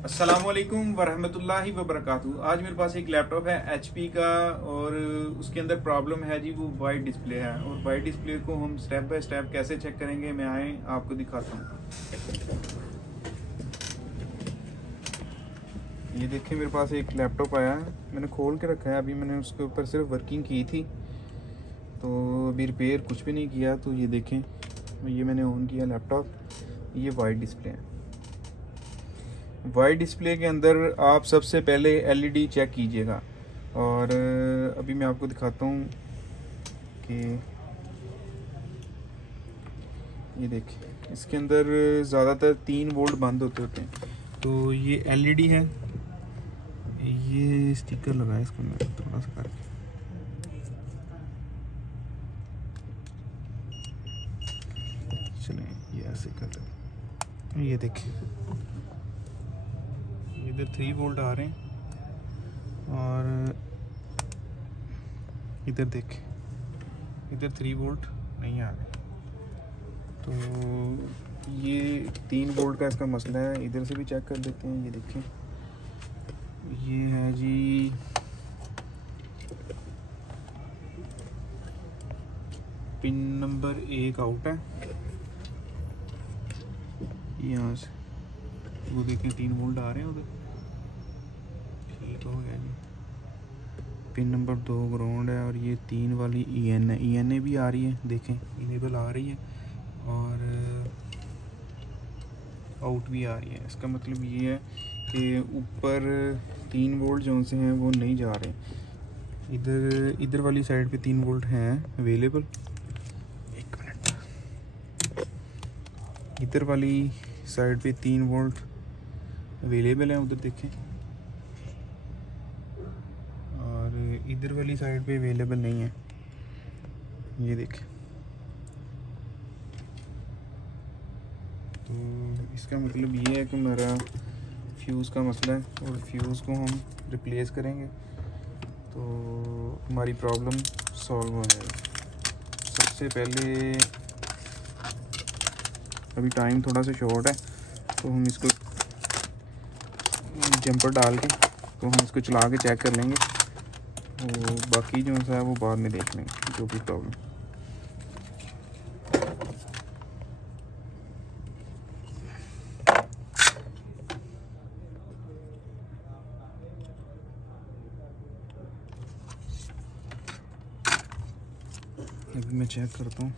अस्सलामुअलैकुम वरहमतुल्लाहि वबरकातुहू। आज मेरे पास एक लैपटॉप है एचपी का और उसके अंदर प्रॉब्लम है जी, वो वाइट डिस्प्ले है। और वाइट डिस्प्ले को हम स्टेप बाय स्टेप कैसे चेक करेंगे, मैं आए आपको दिखाता हूँ। ये देखिए, मेरे पास एक लैपटॉप आया है, मैंने खोल के रखा है। अभी मैंने उसके ऊपर सिर्फ वर्किंग की थी, तो अभी रिपेयर कुछ भी नहीं किया। तो ये देखें, ये मैंने ऑन किया लैपटॉप, ये वाइट डिस्प्ले है। वाइट डिस्प्ले के अंदर आप सबसे पहले एलईडी चेक कीजिएगा। और अभी मैं आपको दिखाता हूँ कि ये देखिए, इसके अंदर ज़्यादातर 3 वोल्ट बंद होते हैं। तो ये एलईडी है, ये स्टिकर लगा है इसको, मैं थोड़ा सा करके चलें, ये ऐसे कर लें। ये देखिए, इधर 3 वोल्ट आ रहे हैं और इधर देखें, इधर 3 वोल्ट नहीं आ रहे। तो ये 3 वोल्ट का इसका मसला है। इधर से भी चेक कर लेते हैं। ये देखें, ये है जी पिन नंबर 1 आउट है यहाँ से। वो देखें 3 वोल्ट आ रहे हैं उधर, ठीक हो गया जी। पिन नंबर 2 ग्राउंड है और ये 3 वाली EN है, ENA भी आ रही है, देखें इनेबल आ रही है और आउट भी आ रही है। इसका मतलब ये है कि ऊपर 3 वोल्ट जो से हैं वो नहीं जा रहे। इधर वाली साइड पे 3 वोल्ट हैं अवेलेबल। एक मिनट, इधर वाली साइड पे 3 वोल्ट अवेलेबल हैं, उधर देखें। और इधर वाली साइड पे अवेलेबल नहीं है, ये देखें। तो इसका मतलब ये है कि मेरा फ्यूज़ का मसला है और फ्यूज़ को हम रिप्लेस करेंगे तो हमारी प्रॉब्लम सॉल्व हो जाएगी। सबसे पहले, अभी टाइम थोड़ा सा शॉर्ट है तो हम इसको जंपर डाल के तो हम इसको चला के चेक कर लेंगे। तो बाकी जो है वो बाद में देख लेंगे जो भी प्रॉब्लम। अभी मैं चेक करता हूँ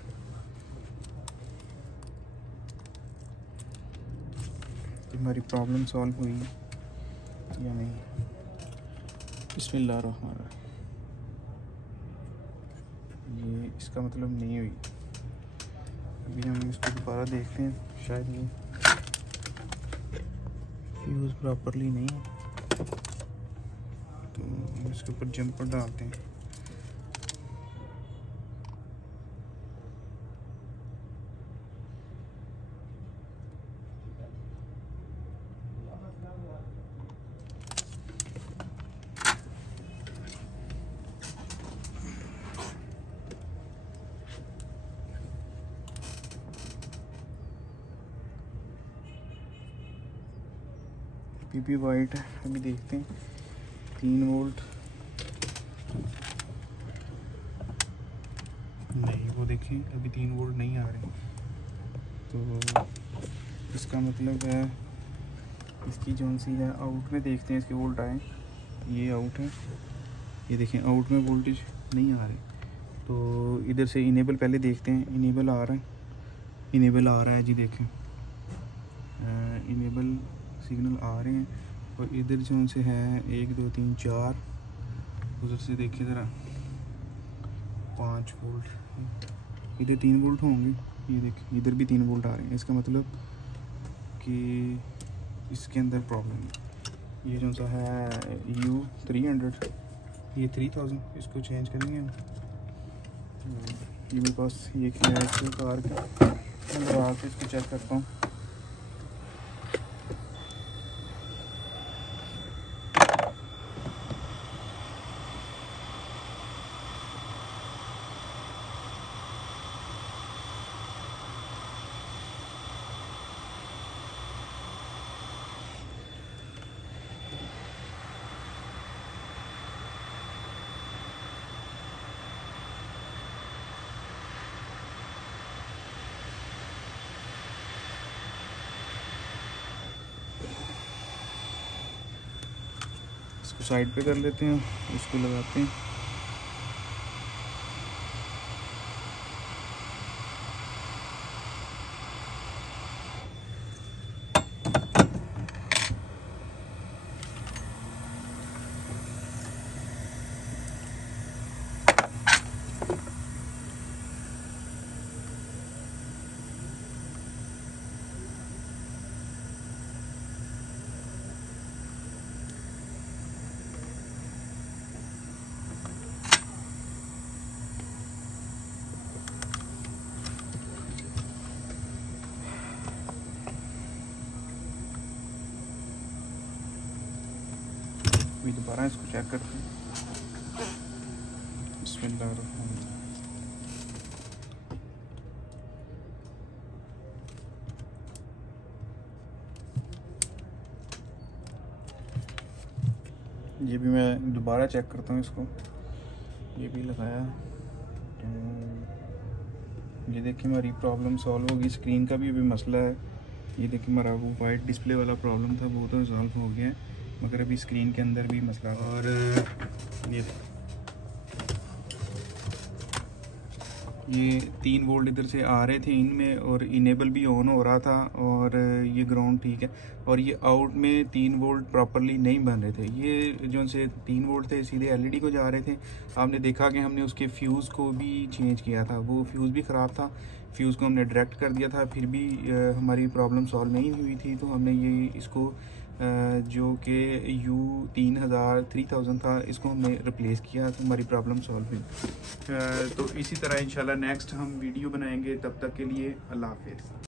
कि हमारी प्रॉब्लम सॉल्व हुई या नहीं। बिस्मिल्लाहिर्रहमानिर्रहीम। ये इसका मतलब नहीं हुई। अभी हम इसको दोबारा देखते हैं, शायद ये फ्यूज़ प्रॉपरली नहीं है। तो हम इसके ऊपर जंपर डालते हैं। पीपी वाइट है, अभी देखते हैं 3 वोल्ट नहीं, वो देखिए अभी 3 वोल्ट नहीं आ रहे। तो इसका मतलब है इसकी जो सी है आउट में देखते हैं इसके वोल्ट आए। ये आउट है, ये देखें आउट में वोल्टेज नहीं आ रहे। तो इधर से इनेबल पहले देखते हैं, इनेबल आ रहा है, इनेबल आ रहा है जी, देखें इनेबल सिग्नल आ रहे हैं। और इधर जो से है 1 2 3 4, उधर से देखिए ज़रा 5 वोल्ट, इधर 3 वोल्ट होंगे। ये देखिए इधर भी 3 वोल्ट आ रहे हैं। इसका मतलब कि इसके अंदर प्रॉब्लम है। ये जो सा है U300, ये 3000, इसको चेंज करेंगे हम। ये मेरे पास ये क्या है, इसको कार के अंदर आके इसको चेक करता हूँ। इसको साइड पे कर लेते हैं, इसको लगाते हैं। अभी दोबारा इसको चेक करते हैं। बिस्मिल्लाहिर्रहमानिर्रहीम। ये भी मैं दोबारा चेक करता हूँ इसको। ये भी लगाया तो ये देखिए हमारी प्रॉब्लम सॉल्व होगी। स्क्रीन का भी अभी मसला है। ये देखिए हमारा वो वाइट डिस्प्ले वाला प्रॉब्लम था, वो तो रिजॉल्व हो गया है, मगर अभी स्क्रीन के अंदर भी मसला। और ये 3 वोल्ट इधर से आ रहे थे इनमें, और इनेबल भी ऑन हो रहा था, और ये ग्राउंड ठीक है। और ये आउट में 3 वोल्ट प्रॉपरली नहीं बन रहे थे। ये जो से 3 वोल्ट थे सीधे एलईडी को जा रहे थे। आपने देखा कि हमने उसके फ्यूज़ को भी चेंज किया था, वो फ्यूज़ भी ख़राब था। फ्यूज़ को हमने डायरेक्ट कर दिया था, फिर भी हमारी प्रॉब्लम सॉल्व नहीं हुई थी। तो हमने ये इसको जो कि U3000 था, इसको हमने रिप्लेस किया, तो हमारी प्रॉब्लम सॉल्व हुई। तो इसी तरह इंशाल्लाह नेक्स्ट हम वीडियो बनाएंगे। तब तक के लिए अल्लाह हाफिज़।